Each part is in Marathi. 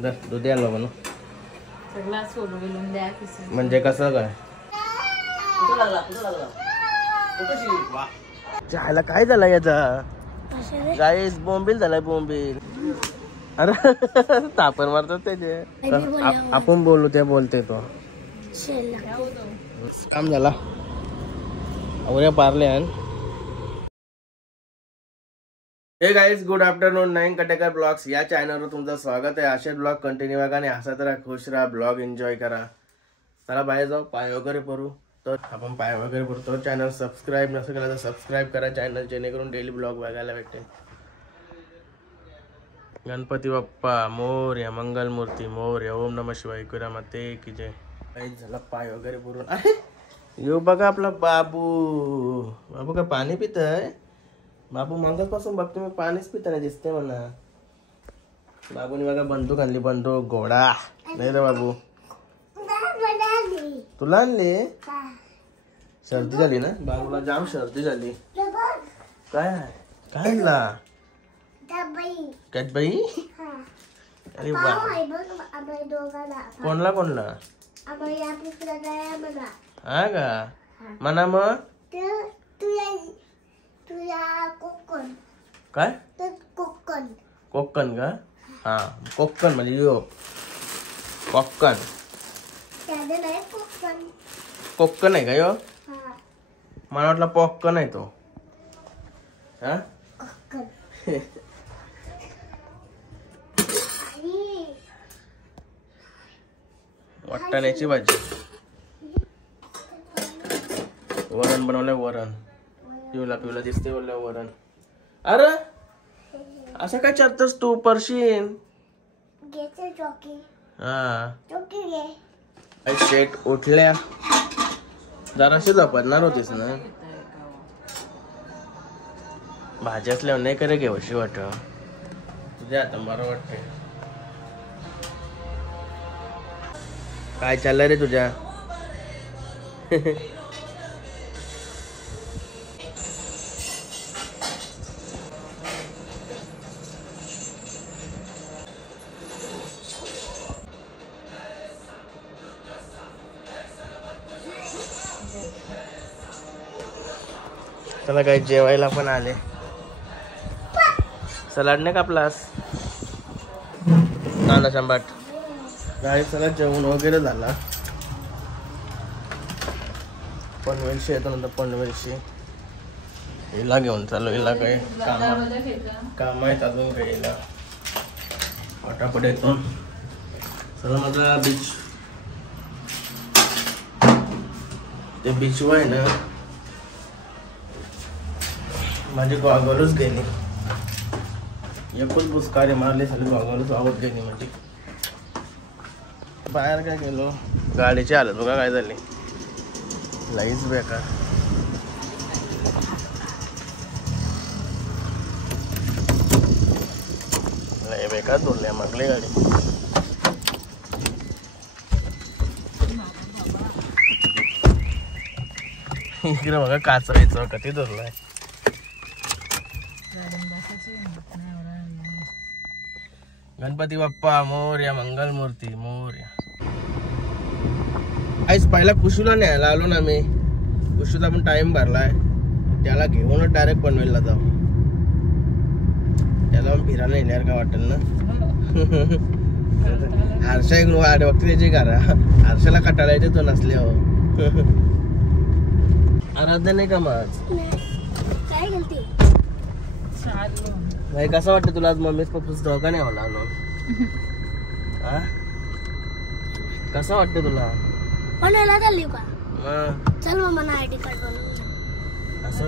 दूध आलो म्हणून सगळा सोडवून द्या म्हणजे कसं काय चायला काय झालं याचा गाईस बोंबील झालाय बोंबील अरे तापण मारतात त्याचे आपण बोलू ते बोलते तो काम झाला उद्या पारले हे guys good afternoon 9 Katekar blogs या चॅनलवर तुमचं स्वागत आहे. असे ब्लॉग कंटिन्यू बघा आणि हसत राहा खुश राहा ब्लॉग एन्जॉय करा. चला बाहेर जाऊ पाय वगैरे भरू तर आपण पाय वगैरे भरतो. चॅनल सबस्क्राईब नसेल केलं तर सबस्क्राईब करा चॅनल जेणेकरून डेली ब्लॉग बघायला भेटेल. गणपती बाप्पा मोरया मंगलमूर्ती मोरया ओम नमः शिवाय कुरा माते की जय. काहीच झाला पाय वगैरे भरून आहे. यो बघा आपला बाबू बाबू काय पाणी पितय. बाबू मागपासून बघतो मी पाणीच पिताना दिसते म्हणा. बाबूने बघा बंदूक आणली बंदूक घोडा नाही रे बाबू तुला आणली. सर्दी झाली ना बाबूला जाम सर्दी झाली. काय काय आणला कॅटबाई. अरे वा कोणला कोणला हा का म्हणा मग काय कोकण का हा कोकण म्हणजे यो कोकण कोकण आहे का यो. मला वाटलं पॉपकॉर्न आहे तो. हा वाटाण्याची भाजी वरण बनवलंय वरण पिवला पिवला दिसते बोलल्या वरण. अरे असं काय चालतस तू परशीन हा शेट उठल्या जराशी झपडणार होतीस ना. भाजी असल्यावर नाही करे घेऊशी वाट तुझ्या आता बरं वाटते. काय चाललंय रे तुझ्या. चला काही जेवायला पण आले. सलाड नाही कापलास कांदा शंबाट गाडी. चला जेवण वगैरे झाला. पनवेलशी येतो नंतर पनवेलशी हिला घेऊन चालू. हिला काही काम आहेत अजून काही हिला पटापट येतो. चला माझा बीच ते बीचवर आहे ना माझी गॉगलच गेली. एकच बुसकारे मारले सगळे गॉगलच आवत गेली म्हणजे. बाहेर काय गेलो गाडीची हालत बघा काय झाली. लाईच बेकार. लय बेकार धुरल्या मागली गाडी. इकडे बघा काचवायचं कधी धरलाय. गणपती बाप्पा मोरया मंगलमूर्ती मोरया. आईच पहिला कुशूला न्यायला आलो ना मी. कुशूला पण टाइम भरलाय त्याला घेऊनच डायरेक्ट पनवेलला जाऊ. त्याला पण फिरायला येणार का वाटेल ना. हर्षा एक वाट बघते त्याची घरा. हर्षाला कटाळा येते तो नसले हो. आराध्या नाही का माझ भाई कसं वाटतं तुला आज मम्मीच पप्पाच धोका नाही होला आलो. कसं वाटतं तुला पनवेलला चालली का. चल मग मला आयडी कार्ड बनवून असं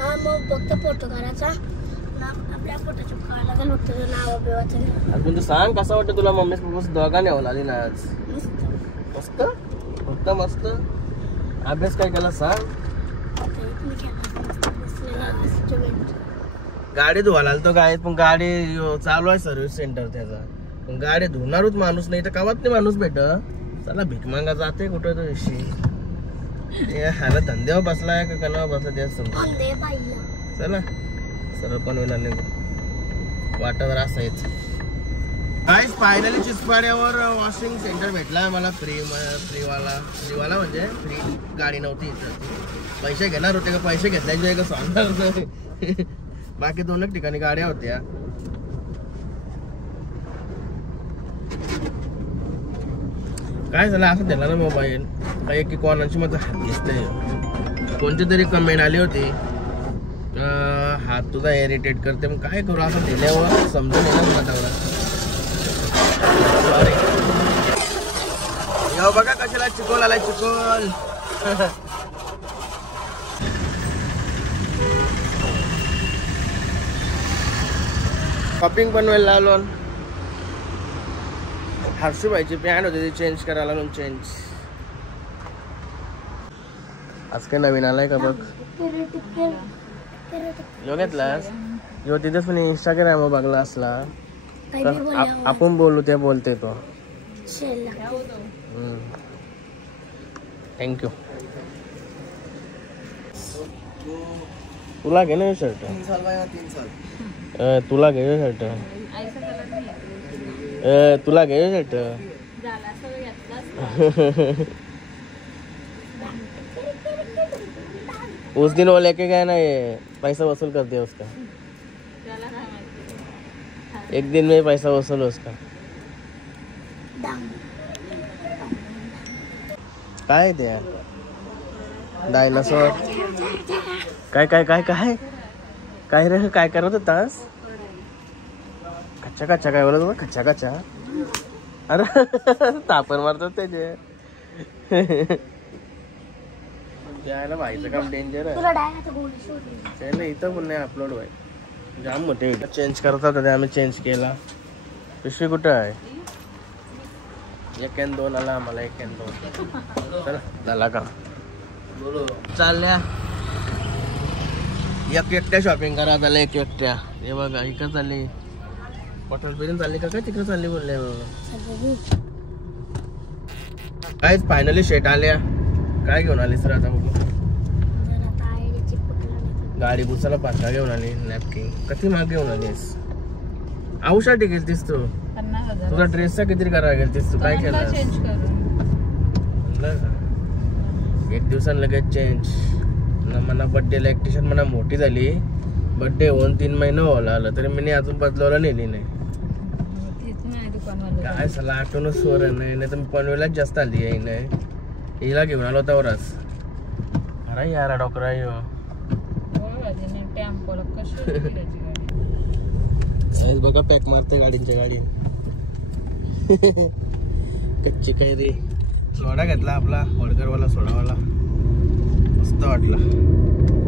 हा मग फक्त फोटो काढायचा आपल्या फोटोच्या काढायला लागेल. फक्त नाव बिवाचं अजून तू सांग कसं वाटतं तुला मम्मीच पप्पाच धोका नाही होला आली ना आज. मस्त फक्त मस्त. अभ्यास काय केला सांग. गाडी धुवायला आलतो गाडीत पण गाडी चालू आहे सर्व्हिस सेंटर त्याचा. पण गाडी धुणारच माणूस नाही तर कावात नाही माणूस भेट. चला भीक मागा जाते कुठं तो विषयी. ह्याला धंद्यावर बसलाय का कणावर बसला तेच समजा. चला सरळ पनवेलला निघू. वाटत रास आहेच. काय फायनली चिचपाड्यावर वॉशिंग सेंटर भेटला मला फ्रीवाला म्हणजे फ्री गाडी नव्हती इथं. पैसे घेणार होते का पैसे घेतल्याशिवाय का सांगणार नाही. बाकी 2 ठिकाणी गाड्या होत्या. काय झालं असं दिला ना मोबाईल काही की कोणाची मग दिसतंय. कोणती तरी कमेंट आली होती हात तुझा इरिटेट करते. मग काय करू असं दिल्यावर समजून येणार माझ्यावर. यो बघा कशाला चिकोल आलाय चिकोल. शॉपिंग बनवायला आलो. हर्षूबाईची पॅन्ट होती ती चेंज करायला म्हणून चेंज. आज काय नवीन आलाय का बघ. यो घेतलास यो तिथेच पण इंस्टाग्राम बघला असला आपण बोलू ते बोलते तो. थँक्यू. तुला घे ना शर्ट. 3 साल भाई 3 साल. तुला घे शर्ट. तुला घे शर्ट. उस दिन वो लेके गए ना ये पैसा वसूल कर दिया उसका. एक दिन में पैसा वसूल उसका. काय ते डायनासोर काय काय काय काय काय रे काय करत होतास. कच्चा कच्चा काय बोलत होता कच्चा कच्चा. अरे तापर मारतात त्याचे. यायला व्हायचं काम डेंजर आहे. इथं पण नाही अपलोड व्हाय जाम मोठे चेंज करत होता आम्ही चेंज केला. पिशवी कुठं आहे. 1 आणि 2 आला आम्हाला 1 आणि 2. चला झाला का चालल्या एकट्या शॉपिंग करा झालं एकट्या. हे बघा इकडं चालली हॉटेलपर्यंत चालली का काय तिकडे चालली बोलले. कायच फायनली शेट आल्या. काय घेऊन आलीस रे आता बघू. गाडी पुसायला पाठवा घेऊन आली. नॅपकिन किती महाग घेऊन आलीस. औषधी गेलतीस तू. तुझा ड्रेसचा किती करायला गेलतीस तू. काय केलं 1 दिवसानं लगेच चेंज. मला बड्डेला एक टी शर्ट मला मोठी झाली. बड्डे होऊन 3 महिने होला आलं तरी मी अजून बदलावला नेली नाही. काय सला आठवणच स्वर नाही तर मी पनवेलाच जास्त आली आहे नाही. हिला घेऊन आलो होता वरच. अरे यार डॉक्टर बघा पॅक मारते गाडींच्या गाडी. कच्ची काय रे. सोडा घेतला आपला वडकरवाला सोडावाला मस्त वाटला.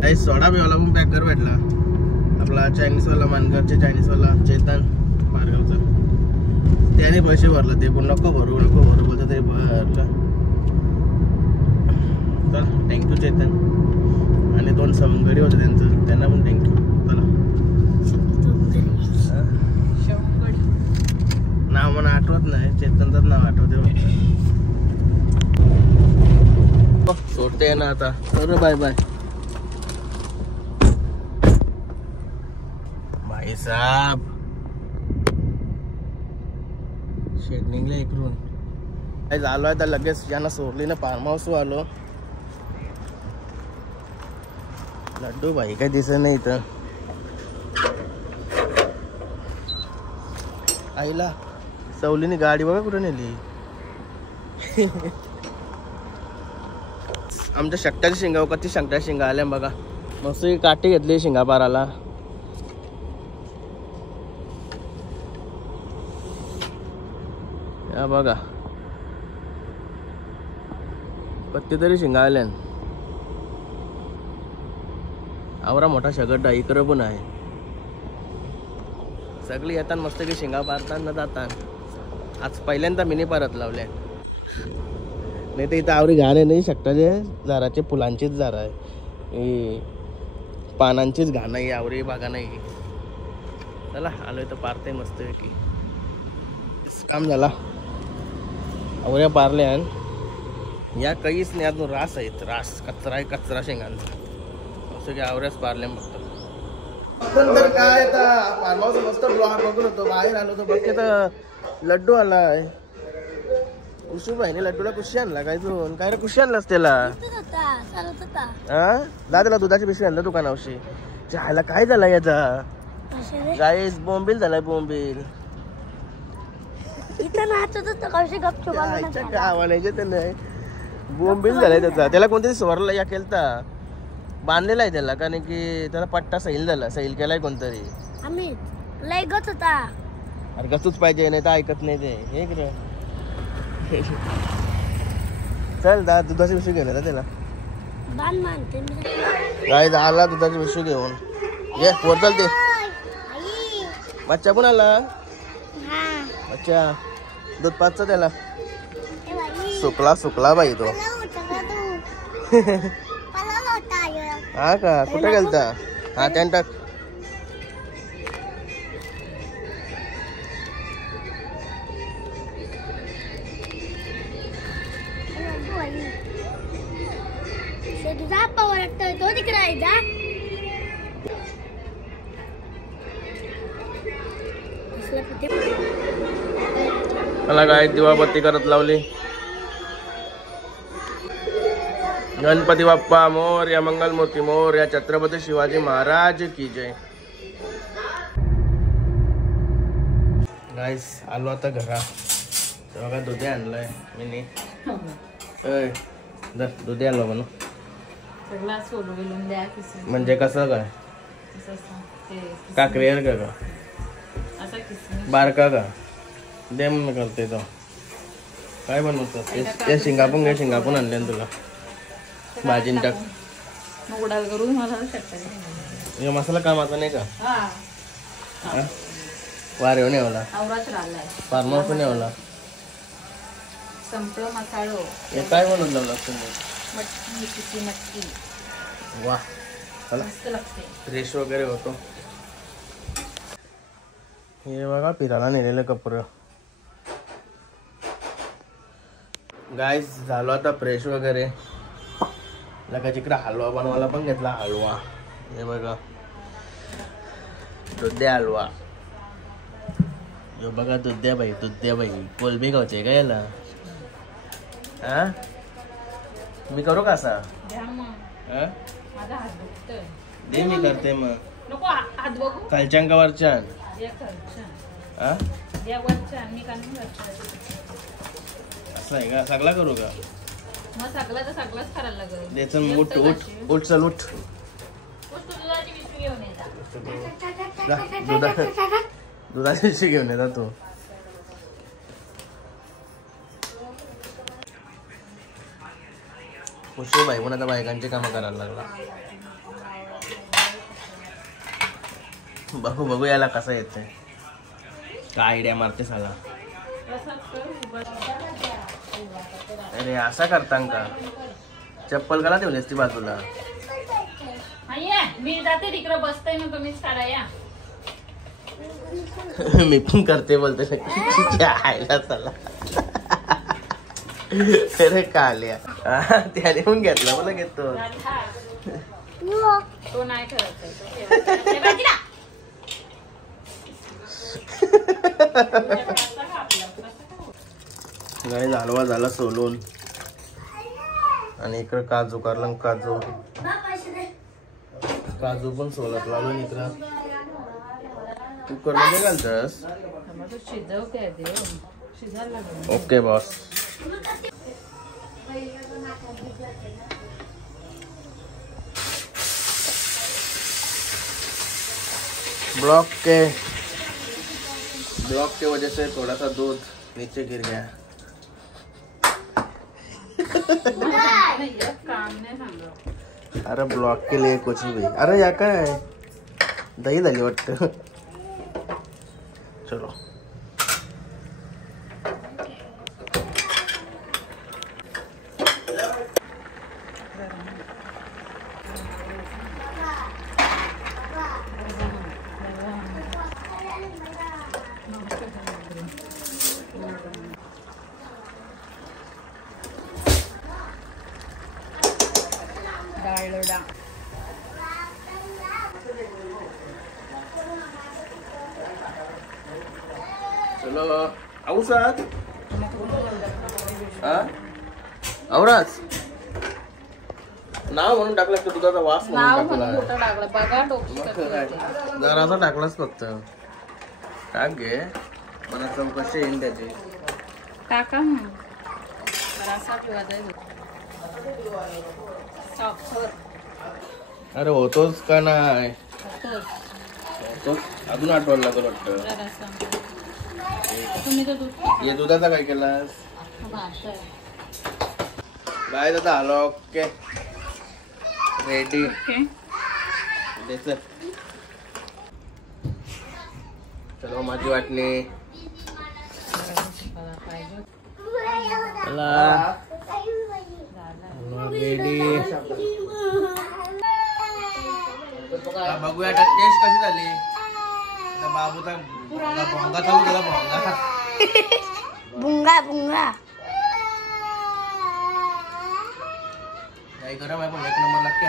काही सोडा बिवाला पण पॅक कर भेटला. आपला चायनीजवाला मानगरचे चायनीजवाला चेतन मारगावचा त्याने पैसे भरला. ते पण नको भरू बोलतो तरी भरलं. चल थँक्यू चेतन. आणि 2 सवंगडी होते त्यांना पण थँक्यू. चला नाव मला आठवत नाही. चेतनचंच नाव आठवते. सोडते ना आता. बरं बाय बाय भाई साहब. शेडनिंगला इकडून काय आलो आहे तर लगेच यांना सोडली ना फार्म हाऊस आलो. लड्डू भाई काय दिसत नाही इथं. आईला सवलीने गाडी बघा कुठे नेली. आमच्या शकटाच्या शिंगा कधी शकटाच्या शिंगा आल्या बघा. मस्त काठी घेतली शिंगापाराला. या बघा कत्ती तरी शिंगा आल्या. आवरा मोठा शगड इकडं पण आहे. सगळी येतात मस्त की शिंगा पारतात ना जातात. आज पहिल्यांदा मिनी परत लावल्या. नाही तर इथं आवरी घाण आहे नाही. शकटाचे झाडाचे फुलांचीच झाड आहे. पानांचीच घाण आहे आवरी बागा नाही. चला आलोय तर पारते मस्त की काम झाला. आवऱ्या पारल्या. या काहीच नाही अजून रास आहेत. रास कचरा आहे कचरा शेंगांचा. असं की आवऱ्याच पारल्या फक्त. पण तर काय आता फार्म हाऊस मस्त ब्लॉग बघून होतो बाहेर आलो होतो बघ तर लड्डू आलाय उशू भाईने लड्डूला कुशी आणला काय तू काय रे कुशी आणलास त्याला हा दादाला दुधाची पिशवी आणलं दुकानावशी चायला काय झालं याचा गाईस बोंबील झालाय बोंबील नाही बोंबील झालाय त्याला कोणतरी स्वरला या केलता बांधलेला आहे त्याला कारण की त्याला पट्टा सैल झाला सैल केलाय कोणतरी अरे गचूच पाहिजे नाही तर ऐकत नाही ते हे चल दा दुधाची पिशवी घेऊन येतात त्याला काय आला दुधाची पिशवी घेऊन ये वर चालते बच्चा पण आला बच्चा दूध पाचचा त्याला सुकला बाई तो हा का कुठे गेलता हा त्यान टाक मला काय दिवाबत्ती करत लावली गणपती बाप्पा मोरया मंगलमूर्ती मोरया छत्रपती शिवाजी महाराज की जय गाईस आलो आता घरा बघा दुधे आणलंय मी दुधे आणलो म्हणून म्हणजे कसं काय काकरीयर का बारका का दे म्हणून करते तो काय बनवतो ते शिंगापून आणले तुला भाजी टाक मसाला कामाचा नाही का वार येऊन येवला फार्म हाऊस पण येवला हे काय बनवून लावलं तुम्ही वा चला फ्रेश वगैरे होतो हे बघा फिरायला नेलेलं कपडं गाईस झालो आता फ्रेश वगैरे लगेच इकडे हलवा बनवायला पण घेतला हलवा हे बघा दुध्या हलवा हे बघा दुध्या बाई कोलबी गावचे का याला हा मी करू का असा दे मी करते मग खालच्यान का वरच्यान असं आहे का सगळा करू का उठ चल उठ दुधाची पिशवी घेऊन येतात तू खुशी बाई पण आता बायकांची कामं करायला लागला बघू याला कसं येतंय काय आयडिया मारते साला अरे असा करता का चप्पल कला ठेवलीस ती बाजूला मी जाते तिकडे बसते ना तुम्हीच काढा या मी पण करते बोलते आयला चला अरे काल्या त्याने पण घेतला मला घेतो तो नाही करत गाई हलवा झाला सोलून आणि इकडे काजू करलं काजू पण सोलत लावून इकडं कुकर मध्ये घालतस ओके बॉस ब्लॉक के वजह से थोड़ा सा दूध नीचे गिर गया अरे ब्लॉक के लिए कुछ भी अरे या काय दही झाली वाटतं चलो चलो औसात औराच नाव म्हणून टाकलं तर दुधाचा वास नाव म्हणून म्हणून टाकला कुठं टाकलं बघा डोकी जरासा टाकलाच फक्त टाक घे मला चौकशी येईल त्याची टाका जरासा किंवा साखर अरे होतोच का नाही होतोच होतोच अजून आठवायला लागलं वाटतं जरासा तुम्ही तर दूध हे दुधाचा काय केलास भाषा काय दादा आलो ओके रेडी ओके चलो माझी वाटणी रेडी बघूया टेस्ट कशी झाली बाबूचा भोंगा चालू केला भोंगा भुंगा भुंगा काय गरम आहे पण एक नंबर लागते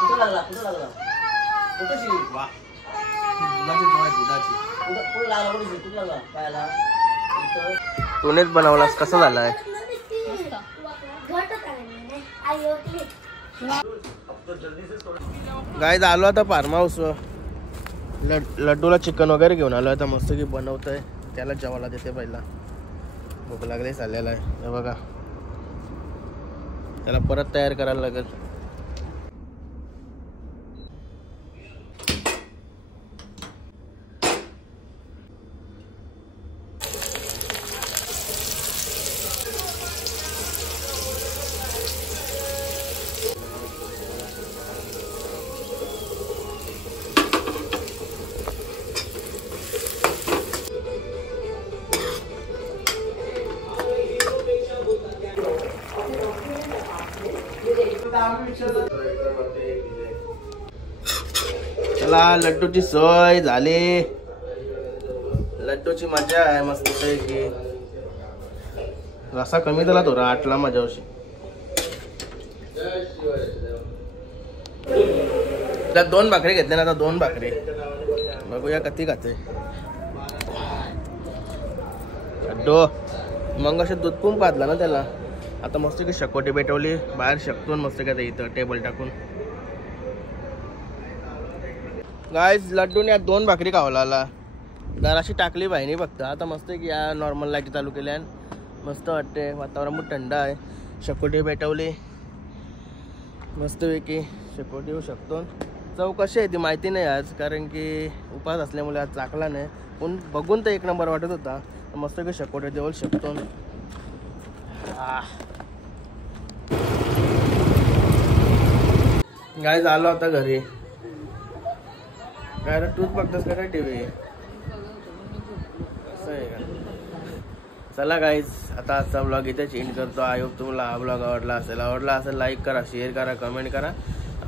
कुठं लागला कुठं लागला कुठं वा दुधाची जोड आहे दुधाची कुठं लागला कुठं लागला पायाला तूनेच बनवलास कसा झालाय काय आलो आता फार्म हाऊस लड्डूला चिकन वगैरे घेऊन आलो आता मस्त की बनवतोय त्याला जेवायला देते पहिला भूक लागली चाललेला आहे हे बघा त्याला परत तयार करायला लागेल चला लड्डूची सोय झाली लड्डूची मजा आहे मस्त की रसा कमी झाला थोडा आटला माझ्या वर्षी त्यात 2 भाकरी घेतल्या ना आता 2 भाकरी बघूया कधी खाते लड्डू मग असे दूध पण पाजला ना त्याला आता मस्त की शकोटी पेटवली बाहेर शकतो मस्त का इथं टेबल टाकून गाईज लड्डूने 2 भाकरी खावला जराशी टाकली बाईनी फक्त आता मस्त की या नॉर्मल लाईटी चालू केल्या मस्त वाटते वातावरण खूप थंड आहे शकोटी पेटवली मस्तपैकी शकोटी होऊ शकतो चव कशी आहे ती माहिती नाही आज कारण की उपास असल्यामुळे आज चाकला नाही पण बघून तर 1 नंबर वाटत होता मस्त की शकोटी देऊ शकतो गाईज आलो आता घरी काय रे तूच बघतोस का काय टीव्ही असं आहे का चला गाईज आता आजचा ब्लॉग इथे चेंज करतो आय होप तुम्हाला हा ब्लॉग आवडला असेल लाईक करा शेअर करा कमेंट करा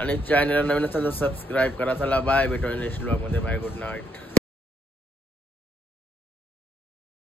आणि चॅनलला नवीन असेल तर सबस्क्राईब करा चला बाय भेटू नेक्स्ट ब्लॉगमध्ये बाय गुड नाईट